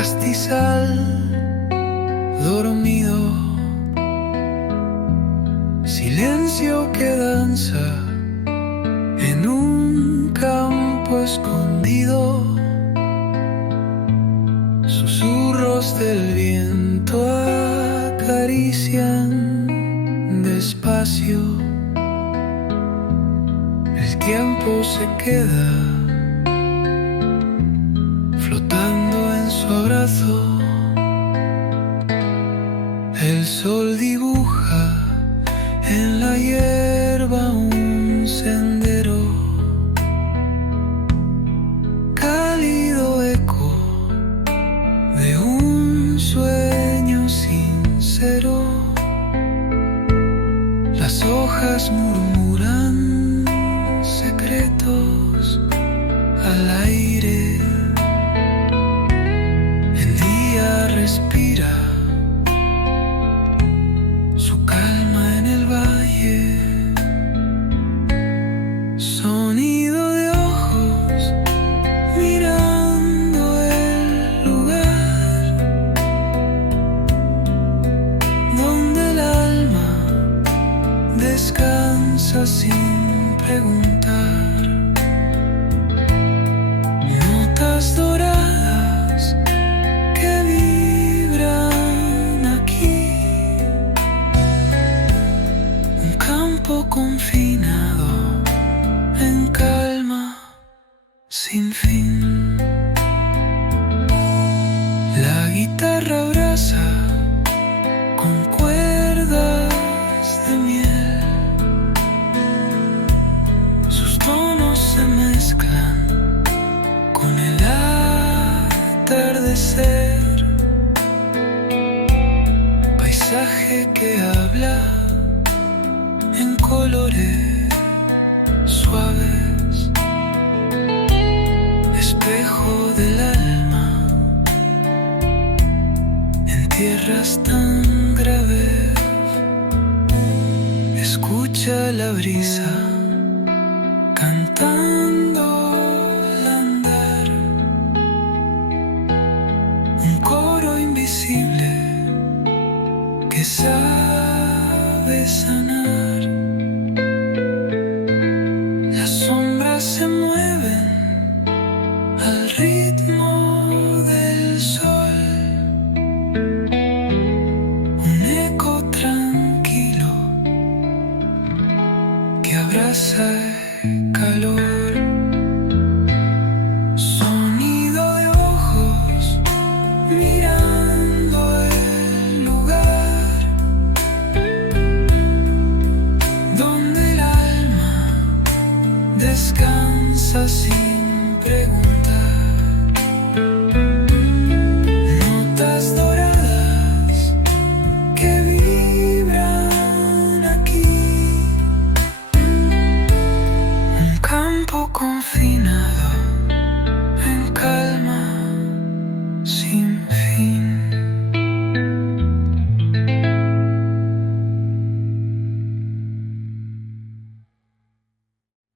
pastizal dormido, silencio que danza en un campo escondido, susurros del viento acarician despacio, el tiempo se queda flotando en su abrazo, el sol dibuja en la hierba un sendero, cálido eco de un sueño sincero. Las hojas murmuran secretos al aire, el día respira su calma en el valle. Sonido de ojos mirando el lugar donde el alma descansa sin preguntar. Notas doradas que vibran aquí, un campo confinado en calma sin fin. La guitarra abraza con cuerdas de miel, sus tonos se mezclan con el atardecer, paisaje que habla en colores suaves, espejo del alma en tierras tan graves. Escucha la brisa cantando al andar, un coro invisible que sabe sanar. Las sombras se mueven al ritmo del sol, un eco tranquilo que abraza el calor. Sonido de ojos mirando el lugar donde el alma descansa sin preguntar. Notas doradas que vibran aquí, un campo confinado